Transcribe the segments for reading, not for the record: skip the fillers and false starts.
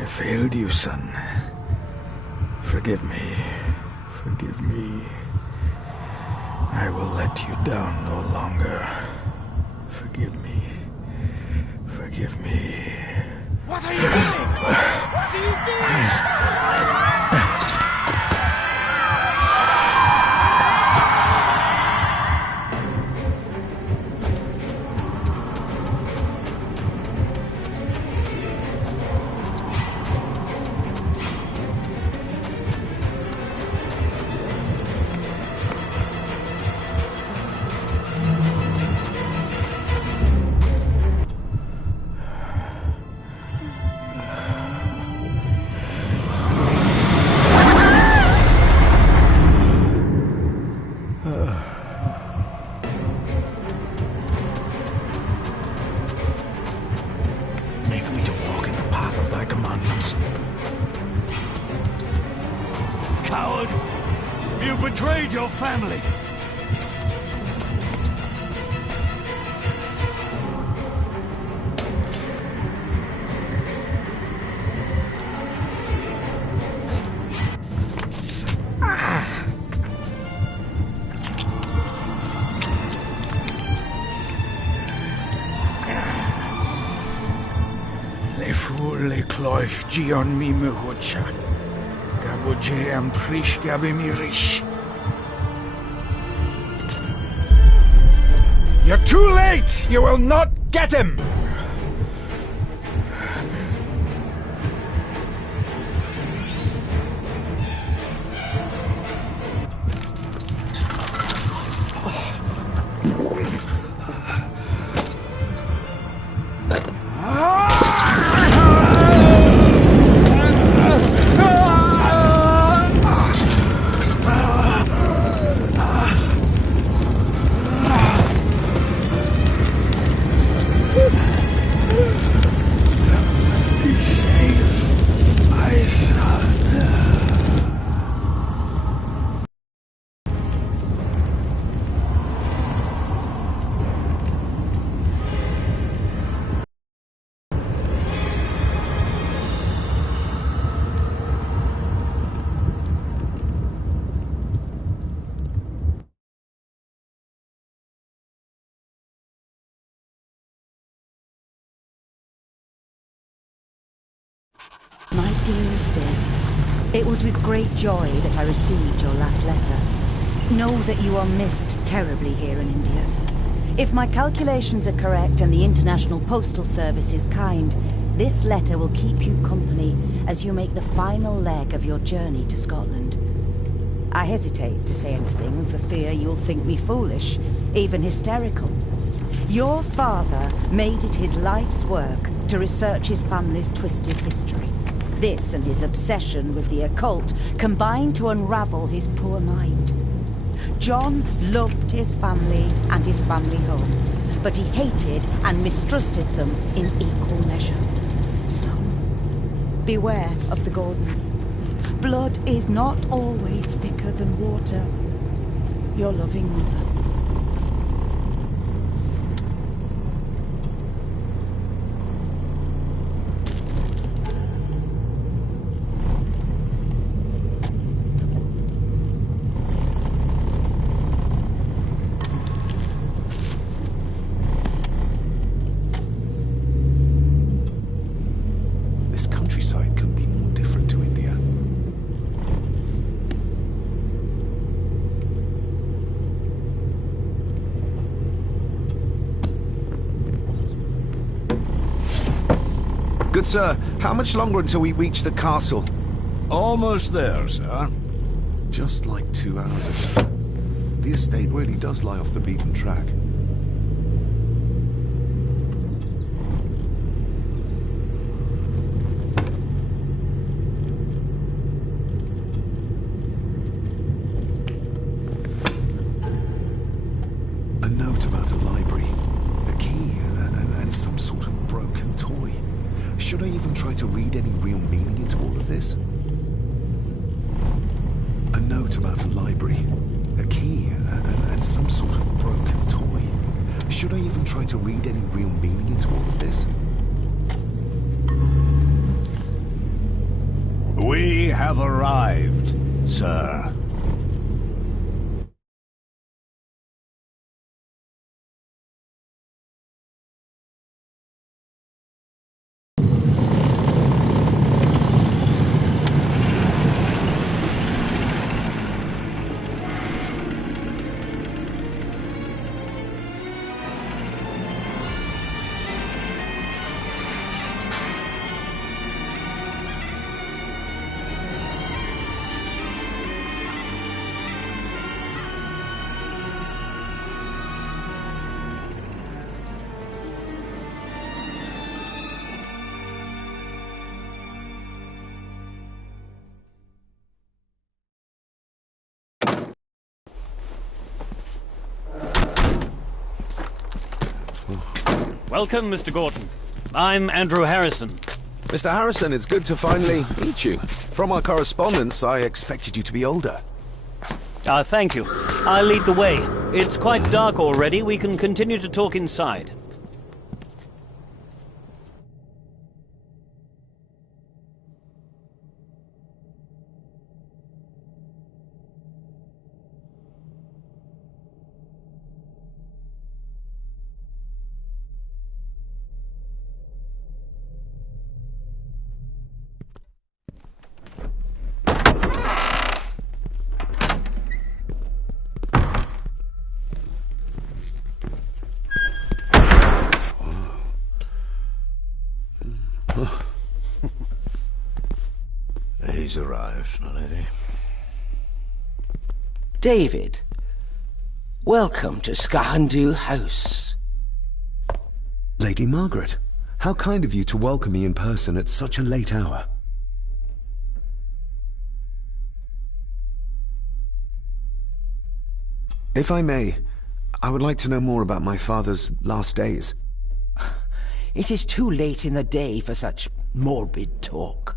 I failed you, son. Forgive me. Forgive me. I will let you down no longer. Forgive me. Forgive me. What are you doing? What are you doing? Coward! You betrayed your family! Le fu le cloich gion mi mehucha. Gaboje am prish gabe mi rish. You're too late! You will not get him! My dearest dear, it was with great joy that I received your last letter. Know that you are missed terribly here in India. If my calculations are correct and the International Postal Service is kind, this letter will keep you company as you make the final leg of your journey to Scotland. I hesitate to say anything for fear you'll think me foolish, even hysterical. Your father made it his life's work to research his family's twisted history. This and his obsession with the occult combined to unravel his poor mind. John loved his family and his family home, but he hated and mistrusted them in equal measure. So, beware of the Gordons. Blood is not always thicker than water. Your loving mother. Good sir, how much longer until we reach the castle? Almost there, sir. Just like 2 hours ago. The estate really does lie off the beaten track. A note about a library, a key, and some sort of broken toy. Should I even try to read any real meaning into all of this? A note about a library, a key, and some sort of broken toy. Should I even try to read any real meaning into all of this? have arrived, sir. Welcome, Mr. Gordon. I'm Andrew Harrison. Mr. Harrison, it's good to finally meet you. From our correspondence, I expected you to be older. Thank you. I'll lead the way. It's quite dark already. We can continue to talk inside. He's arrived, my lady. David, welcome to Skahandu House. Lady Margaret, how kind of you to welcome me in person at such a late hour. If I may, I would like to know more about my father's last days. It is too late in the day for such morbid talk.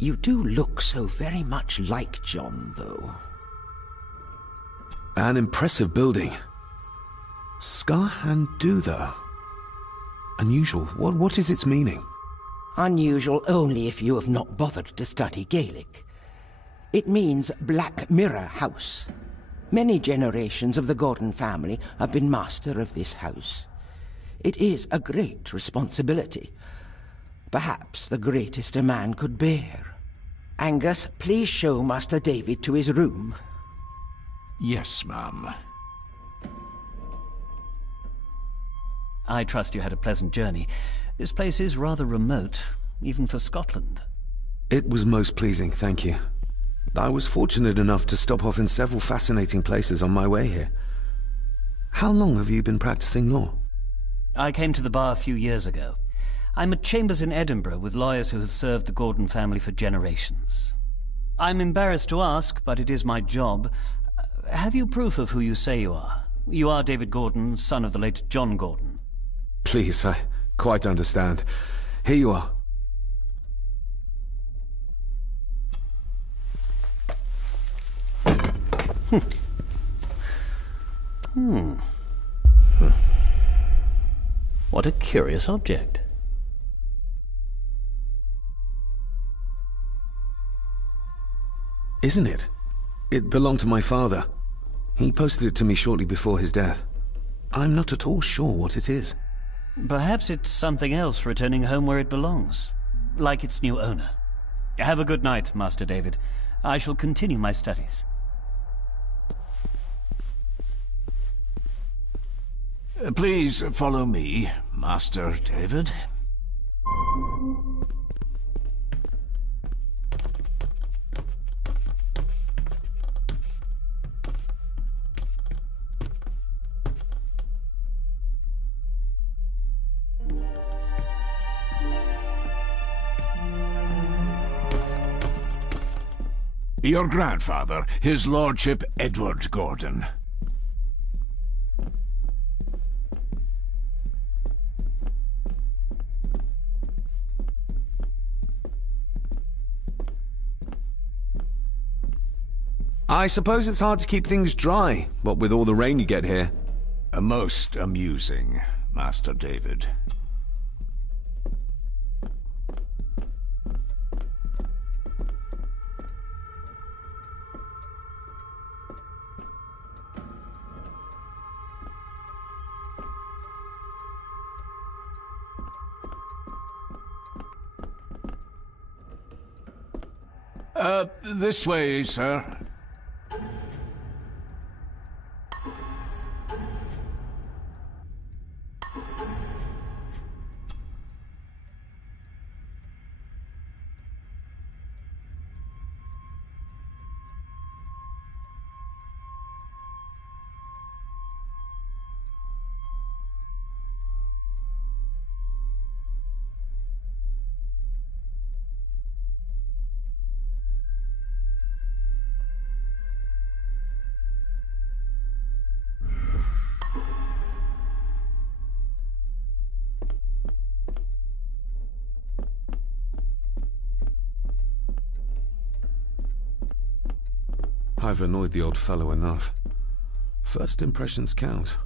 You do look so very much like John, though. An impressive building. Skahandu, though. Unusual. What is its meaning? Unusual only if you have not bothered to study Gaelic. It means Black Mirror House. Many generations of the Gordon family have been master of this house. It is a great responsibility. Perhaps the greatest a man could bear. Angus, please show Master David to his room. Yes, ma'am. I trust you had a pleasant journey. This place is rather remote, even for Scotland. It was most pleasing, thank you. I was fortunate enough to stop off in several fascinating places on my way here. How long have you been practicing law? I came to the bar a few years ago. I'm at chambers in Edinburgh with lawyers who have served the Gordon family for generations. I'm embarrassed to ask, but it is my job. Have you proof of who you say you are? You are David Gordon, son of the late John Gordon. Please, I quite understand. Here you are. What a curious object. Isn't it? It belonged to my father. He posted it to me shortly before his death. I'm not at all sure what it is. Perhaps it's something else returning home where it belongs, like its new owner. Have a good night, Master David. I shall continue my studies. Please follow me, Master David. Your grandfather, his lordship Edward Gordon. I suppose it's hard to keep things dry, what with all the rain you get here. Most amusing, Master David. This way, sir. I've annoyed the old fellow enough. First impressions count.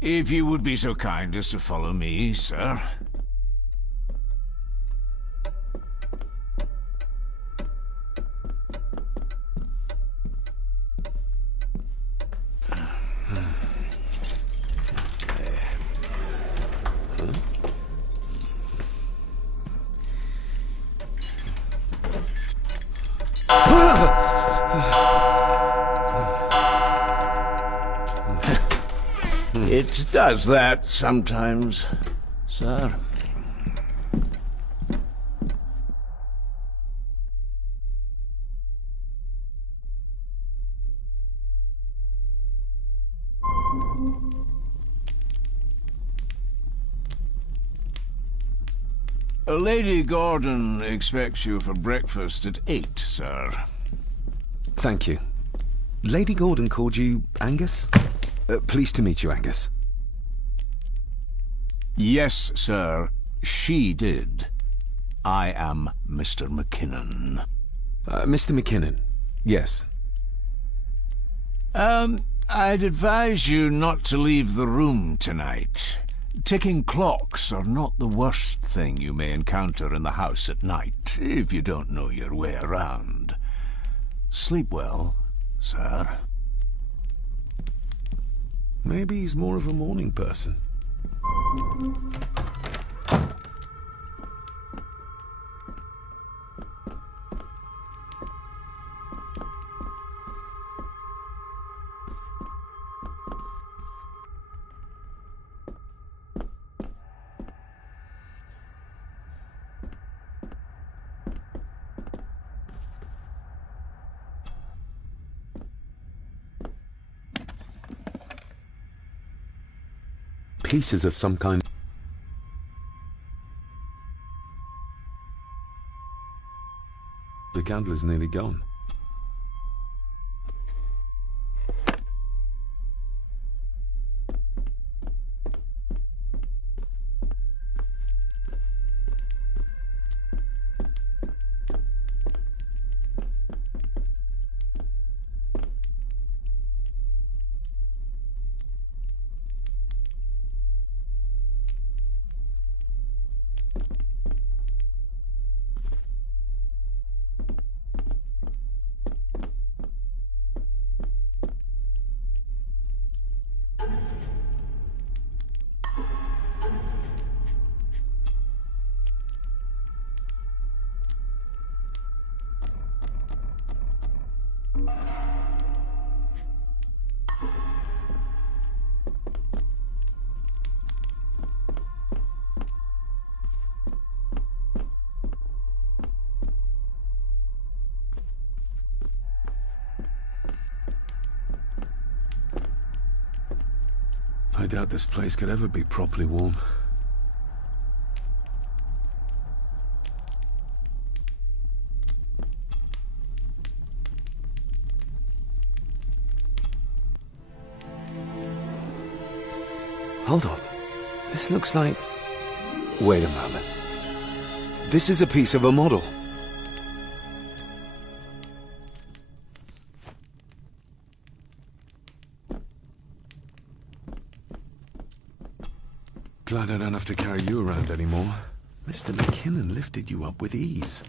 If you would be so kind as to follow me, sir. It does that sometimes, sir. Lady Gordon expects you for breakfast at 8, sir. Thank you. Lady Gordon called you Angus? Pleased to meet you, Angus. Yes, sir. She did. I am Mr. McKinnon. Mr. McKinnon. Yes. I'd advise you not to leave the room tonight. Ticking clocks are not the worst thing you may encounter in the house at night, if you don't know your way around. Sleep well, sir. Maybe he's more of a morning person. Pieces of some kind. The candle is nearly gone. I doubt this place could ever be properly warm. Hold on. This looks like... Wait a moment. This is a piece of a model. Glad I don't have to carry you around anymore. Mr. McKinnon lifted you up with ease.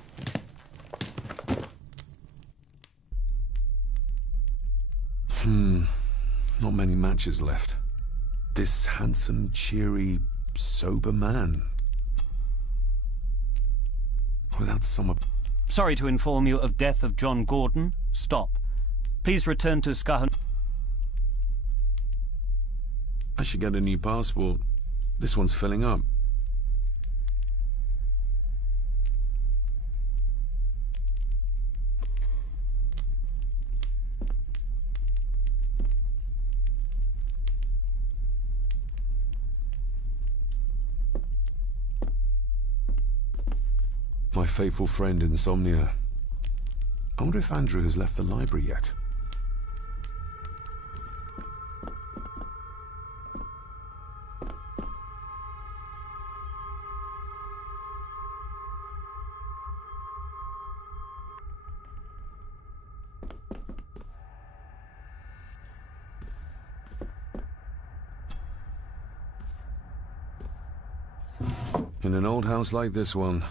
Not many matches left. This handsome, cheery, sober man. Without someone... Sorry to inform you of death of John Gordon. Stop. Please return to Skahan. I should get a new passport. This one's filling up. My faithful friend Insomnia. I wonder if Andrew has left the library yet. In an old house like this one,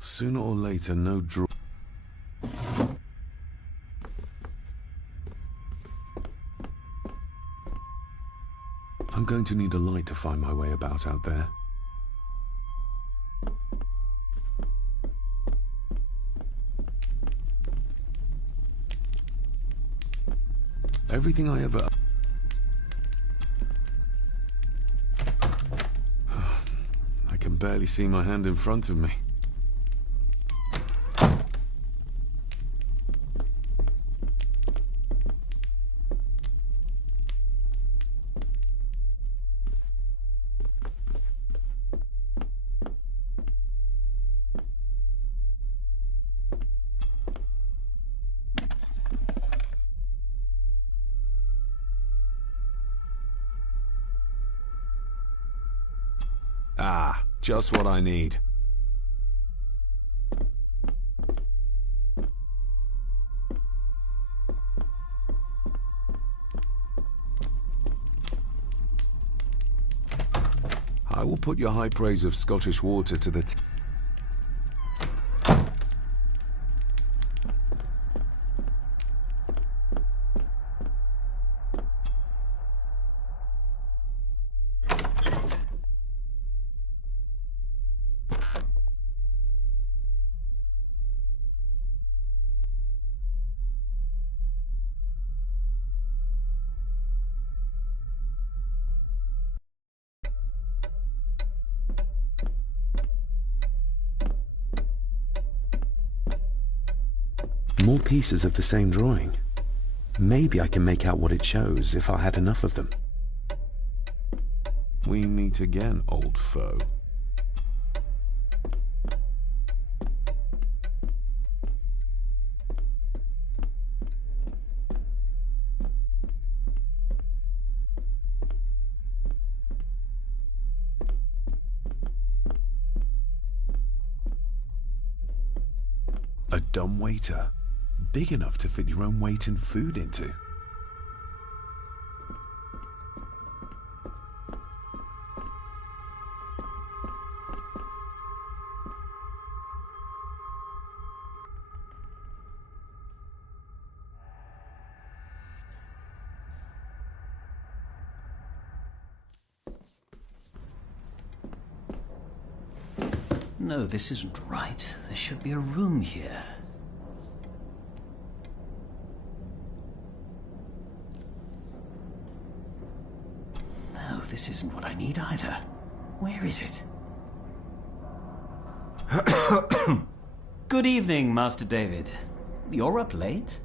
sooner or later, no draw. I'm going to need a light to find my way about out there. Everything I ever... I can barely see my hand in front of me. Ah, just what I need. I will put your high praise of Scottish water to the More pieces of the same drawing. Maybe I can make out what it shows if I had enough of them. We meet again, old foe. A dumb waiter. Big enough to fit your own weight and food into. No, this isn't right. There should be a room here. No, this isn't what I need either. Where is it? Good evening, Master David. You're up late?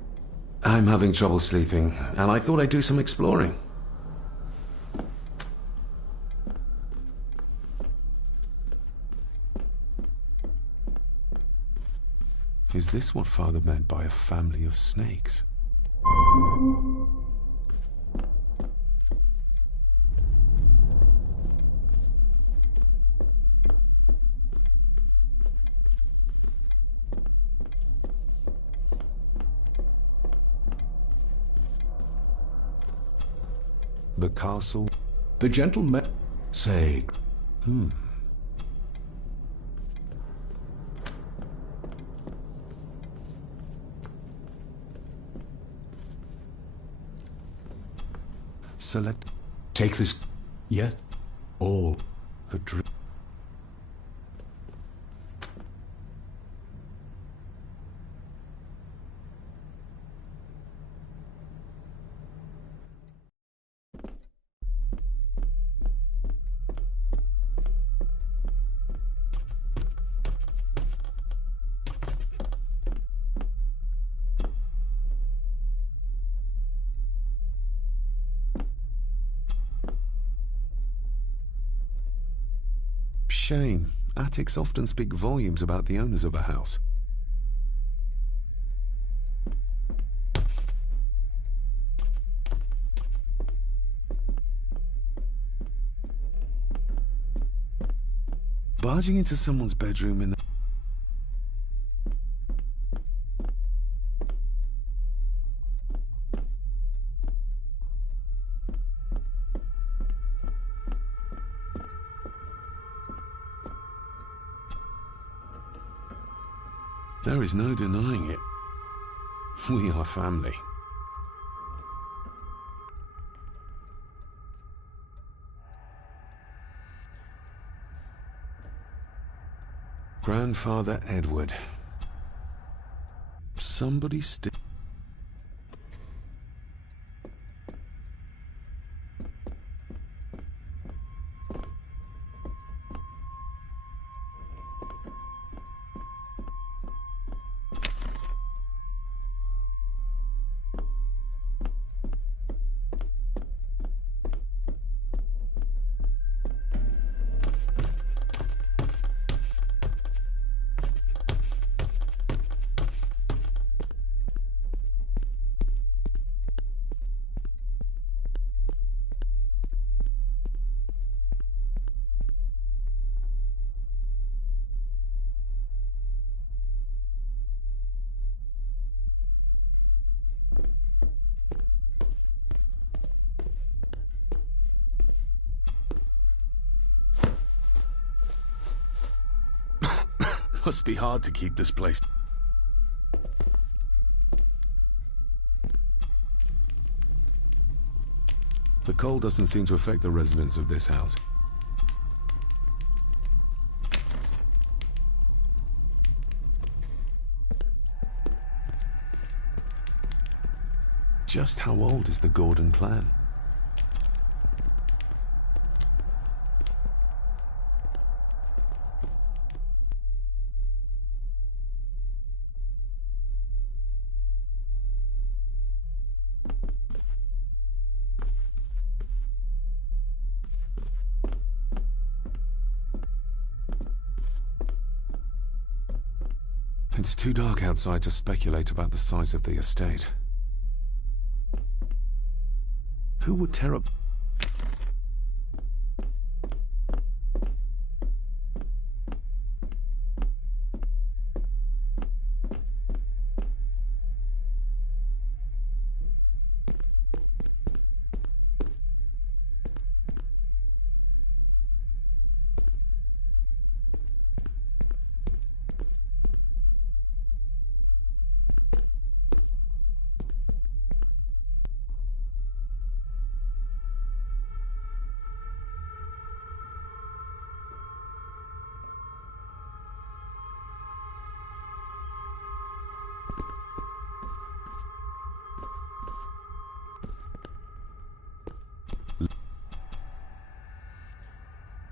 I'm having trouble sleeping, and I thought I'd do some exploring. Is this what Father meant by a family of snakes? The castle? The gentleman... Say... Select... Take this... Yet... All... a drink. shame. Attics often speak volumes about the owners of a house. Barging into someone's bedroom in the... There is no denying it. We are family. Grandfather Edward. Somebody still... Must be hard to keep this place. The cold doesn't seem to affect the residents of this house. Just how old is the Gordon clan? It's too dark outside to speculate about the size of the estate. Who would tear up...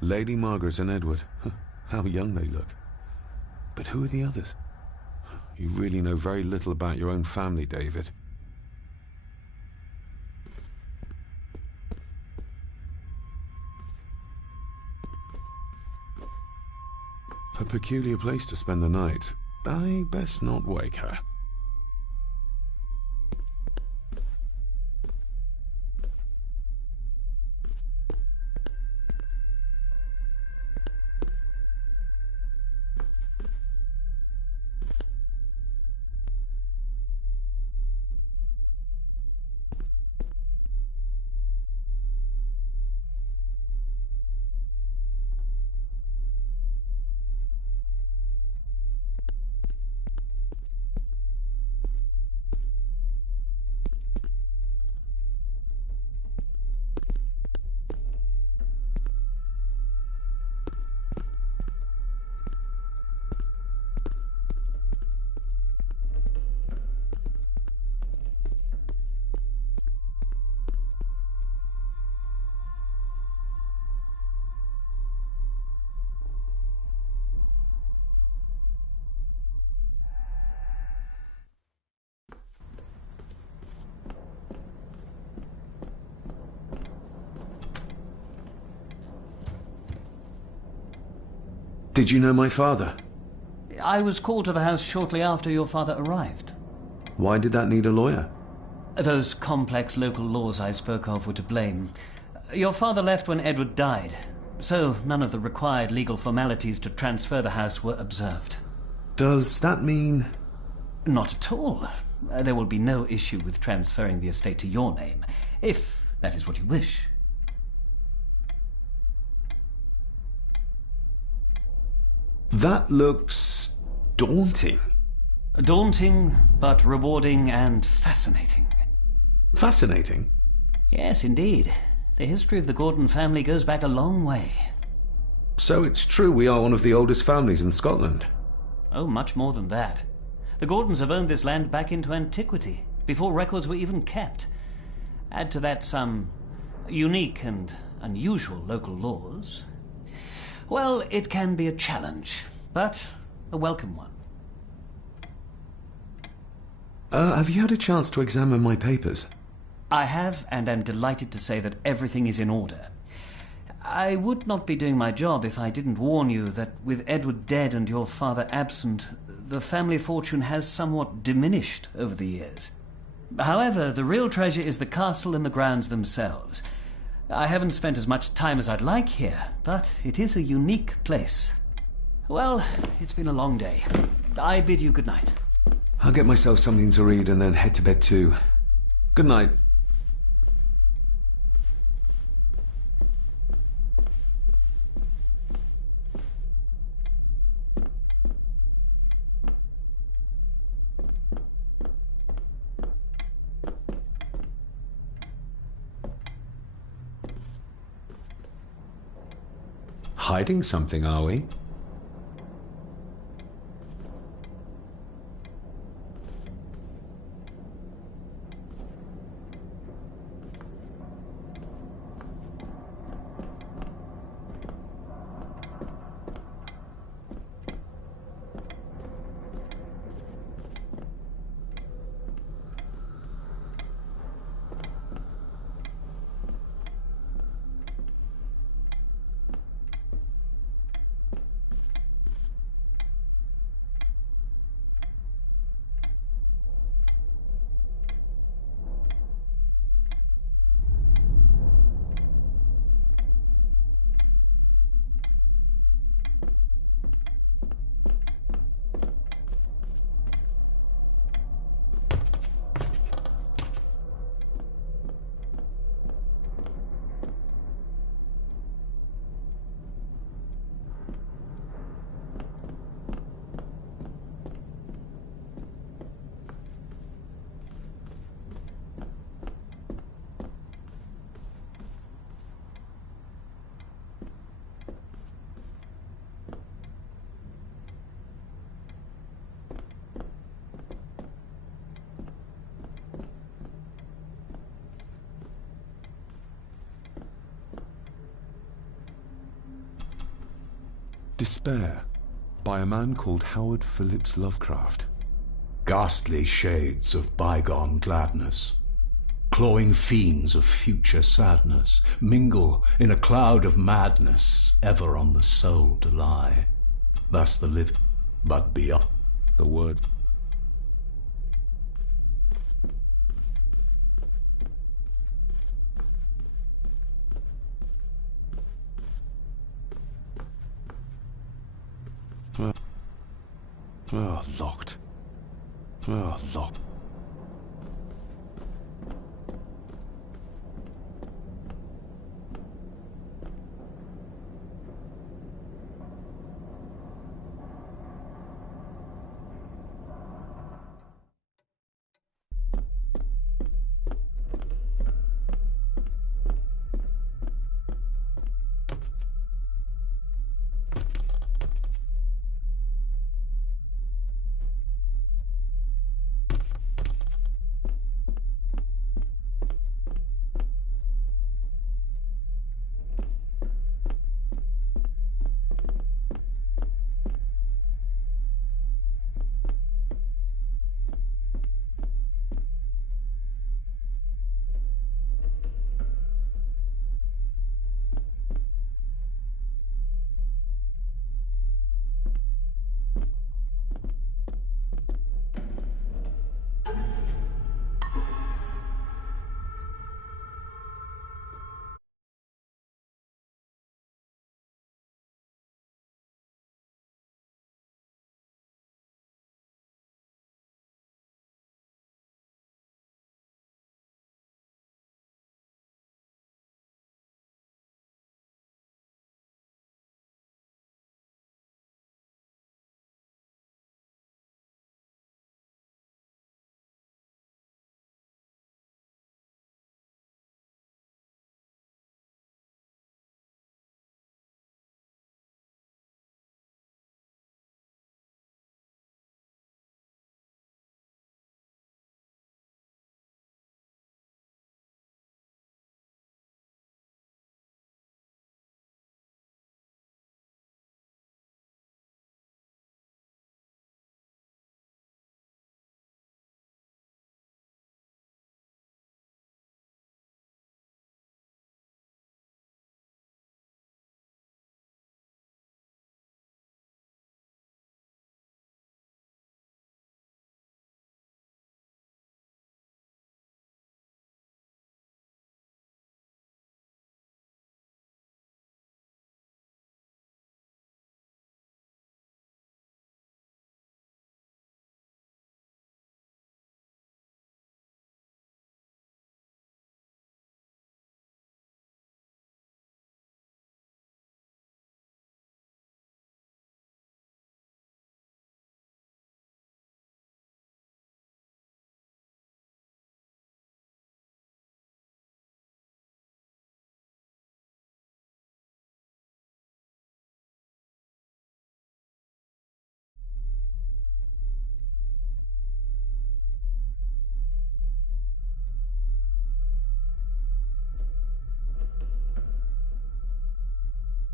Lady Margaret and Edward. How young they look. But who are the others? You really know very little about your own family, David. A peculiar place to spend the night. I best not wake her. Did you know my father? I was called to the house shortly after your father arrived. Why did that need a lawyer? Those complex local laws I spoke of were to blame. Your father left when Edward died, so none of the required legal formalities to transfer the house were observed. Does that mean... Not at all. There will be no issue with transferring the estate to your name, if that is what you wish. That looks... daunting. Daunting, but rewarding and fascinating. Fascinating? Yes, indeed. The history of the Gordon family goes back a long way. So it's true we are one of the oldest families in Scotland? Oh, much more than that. The Gordons have owned this land back into antiquity, before records were even kept. Add to that some unique and unusual local laws. Well, it can be a challenge, but a welcome one. Have you had a chance to examine my papers? I have, and am delighted to say that everything is in order. I would not be doing my job if I didn't warn you that with Edward dead and your father absent, the family fortune has somewhat diminished over the years. However, the real treasure is the castle and the grounds themselves. I haven't spent as much time as I'd like here, but it is a unique place. Well, it's been a long day. I bid you good night. I'll get myself something to read and then head to bed too. Good night. Hiding something, are we? Despair, by a man called Howard Phillips Lovecraft. Ghastly shades of bygone gladness, clawing fiends of future sadness, mingle in a cloud of madness, ever on the soul to lie. Thus the living, but beyond The words. Oh, locked. Oh, locked.